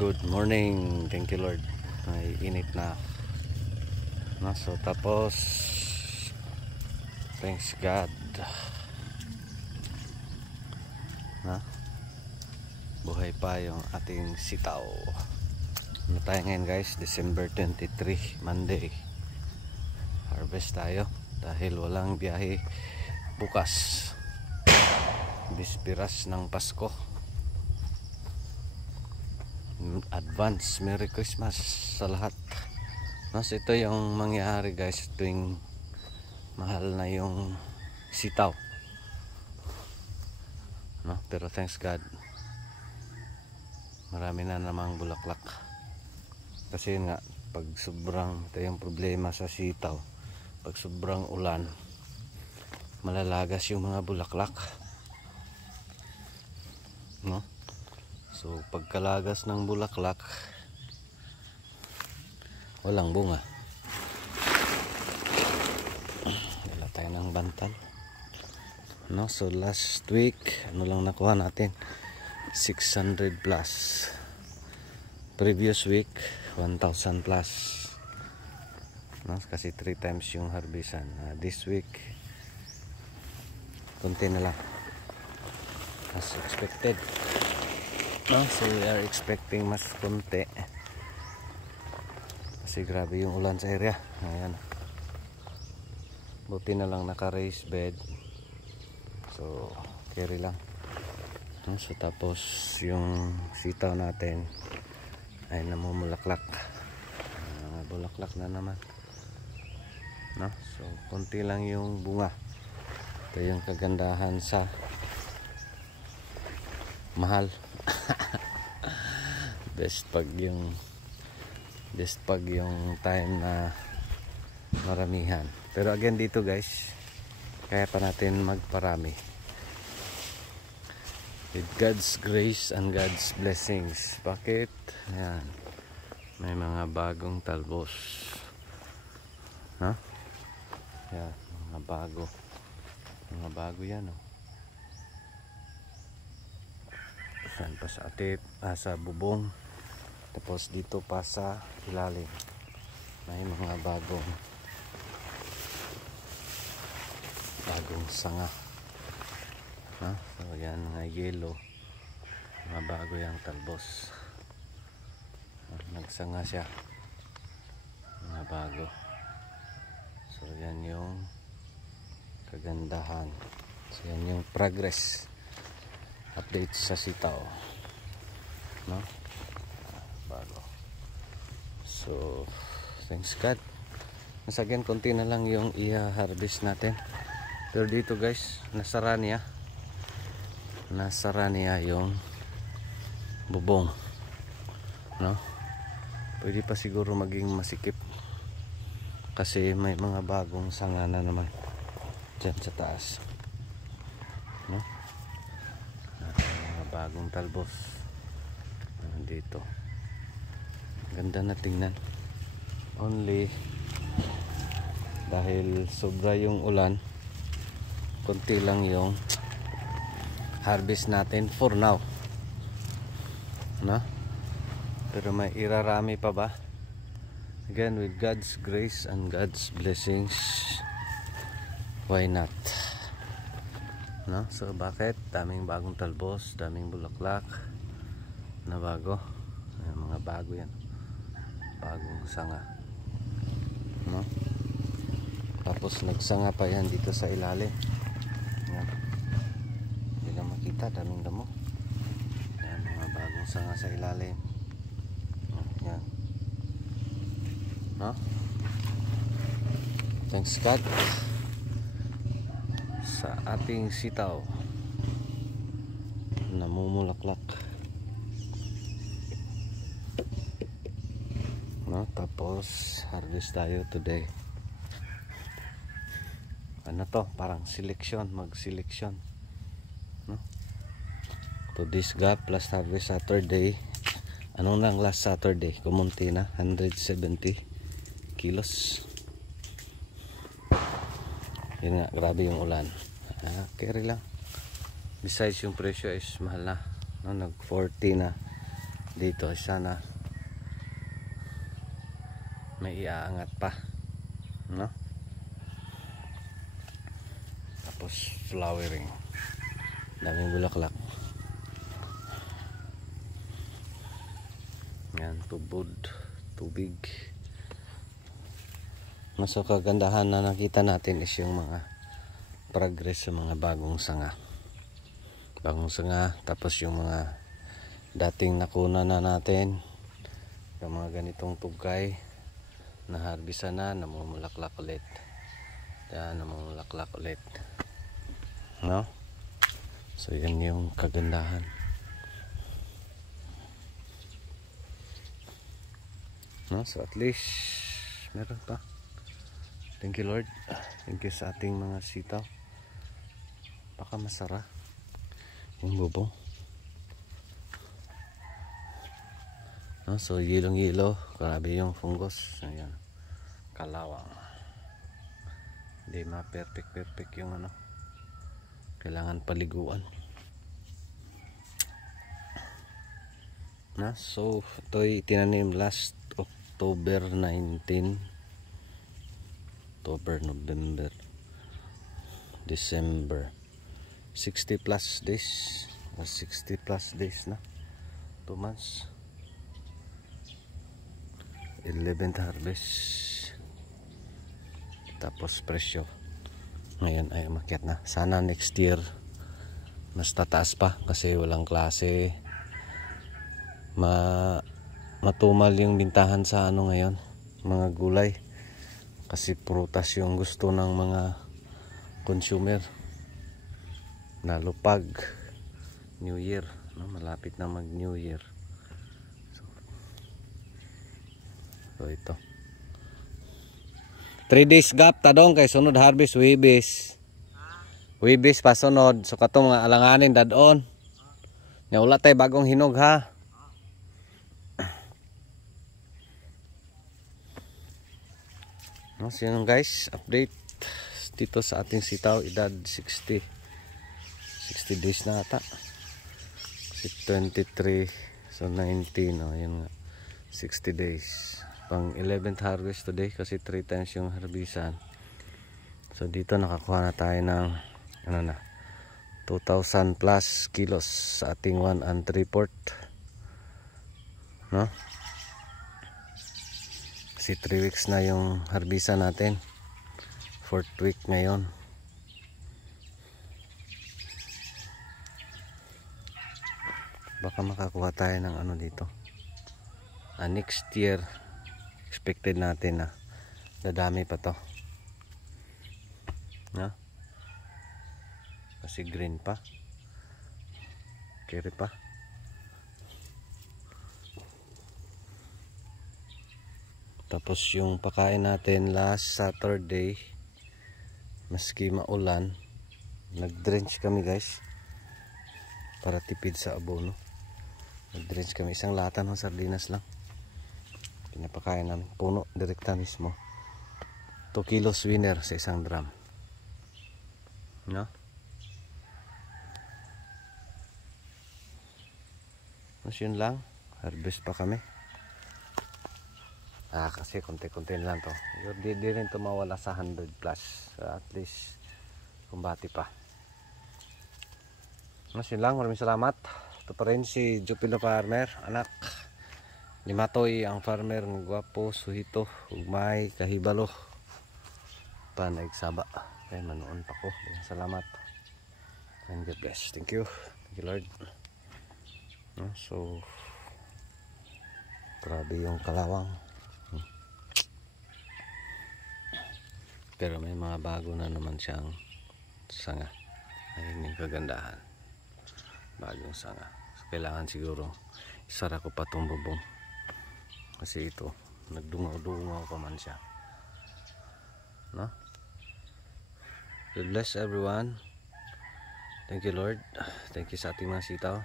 Good morning. Thank you Lord. May init na. No, so tapos thanks God. Na? Buhay pa yung ating sitaw. Ano tayo ngayon guys? December 23, Monday. Harvest tayo dahil walang biyahe bukas. Bispiras ng Pasko. Advance Merry Christmas sa lahat. So ito yung mangyayari guys tuwing mahal na yung sitaw, no? Pero thanks God marami na namang bulaklak. Kasi nga pag sobrang, ito yung problema sa sitaw, pag sobrang ulan malalagas yung mga bulaklak, no? So pagkalagas ng bulaklak walang bunga. Wala tayo ng bantal, no? So last week ano lang nakuha natin, 600 plus. Previous week 1,000 plus, no? Kasi 3 times yung harvestan. This week konti na lang as expected, no? So we are expecting mas konti kasi grabe yung ulan sa area. Ayan, buti na lang naka raised bed, so carry lang, no? So tapos yung sitaw natin ay namumulaklak, bulaklak na naman, no? So konti lang yung bunga. Ito yung kagandahan sa mahal. best pag yung time na maramihan. Pero again dito guys, kaya pa natin magparami with God's grace and God's blessings. Bakit? Ayan, may mga bagong talbos, ha? Ayan, mga bago yan, oh. Saan pa sa atip, sa bubong, tapos dito pa sa ilalim may mga bagong sanga, ha? So yan, mga yellow, mga bago yung talbos, nagsanga siya, mga bago. So yan yung kagandahan. So yan yung progress update sa sitaw, no? Bago. So thanks God. Mas again konti na lang yung i-harvest natin. Pero dito guys, nasara niya yung bubong, no? Pwede pa siguro maging masikip kasi may mga bagong sanga na naman dyan sa taas, no? Mga bagong talbos dito. Ganda na tingnan, only dahil sobra yung ulan, konti lang yung harvest natin for now, no? Pero may irarami pa ba? Again, with God's grace and God's blessings, why not, no? So bakit? Daming bagong talbos, daming bulaklak na bago. Ayan, mga bago yan, bagong sanga, no? Tapos nagsanga pa yan dito sa ilalim. Ayan, hindi lang makita, daming damo. Ayan, mga bagong sanga sa ilalim. Ayan, no? Thanks God sa ating sitaw namumulaklak, no? Tapos harvest tayo today. Ano to, parang selection, mag-selection, no? Today's gap plus harvest Saturday. Anong lang last Saturday, kumunti na 170 kilos. Yun nga, grabe yung ulan. Carry lang. Besides yung presyo is mahal na, no? Nag 40 na dito sana may iaangat pa, no? Tapos flowering, daming bulaklak. Yan, tubig. Mas kagandahan na nakita natin is yung mga progress sa mga bagong sanga, tapos yung mga dating nakuna na natin, yung mga ganitong tugkay na harbisan na, namumulaklak ulit. Yan, namumulaklak ulit, no? So yan yung kagandahan, no? So at least meron pa. Thank you Lord, thank you sa ating mga sitaw. Baka masara yung bubong, no? So yelong grabe yung fungus. Ayan, kalawang, hindi perfect yung ano, kailangan paliguan na. So ito'y tinanim last October 19, October, November, December, 60 plus days na, 2 months, 11th harvest. Tapos presyo ngayon ay umakyat na. Sana next year mas tataas pa kasi walang klase, matumal yung bintahan sa ano ngayon, mga gulay, kasi prutas yung gusto ng mga consumer, lalo pag New Year, no? Malapit na mag New Year. So ito 3 days gap tadong kay sunod harvest Wibis pa sunod. So katong mga alanganin dadon nya wala tay bagong hinog ha. No, so yun guys, update dito sa ating sitaw. Edad 60 days na ata, 23, so 19, oh, yun nga, 60 days. Pang 11th harvest today kasi 3 times yung harbisan. So dito nakakuha na tayo ng ano na, 2,000 plus kilos sa ating 1 and 3/4, no? Kasi 3 weeks na yung harbisan natin, 4th week ngayon. Baka makakuha tayo ng ano dito. Next year expected natin na dadami pa to, no? Kasi green pa, kiri pa. Tapos yung pakain natin last Saturday, maski maulan, nag-drench kami guys para tipid sa abono. Nag-drench kami, isang lata ng sardinas lang pinapakain namin, puno direkta mismo, 2 kilos winner sa isang drum, no? Mas yun lang, harvest pa kami. Kasi konti-konti lang to, di rin to mawala sa 100 plus, so at least kumbati pa. Mas yun lang, maraming salamat. Ito pa rin si Jupilo Farmer, anak ni Matoy, ang farmer ng gwapo, suhito, ugmay, kahibalo pa naigsaba. Okay, manoon pa ko. Salamat and God bless. Thank you Lord. So grabe yung kalawang, pero may mga bago na naman siyang sanga. Ayun yung kagandahan, bagong sanga. So kailangan siguro isara ko pa itong bubong kasi ito nagdungaw-dungaw pa man siya, no? God bless everyone. Thank you Lord. Thank you sa ating mga sitaw.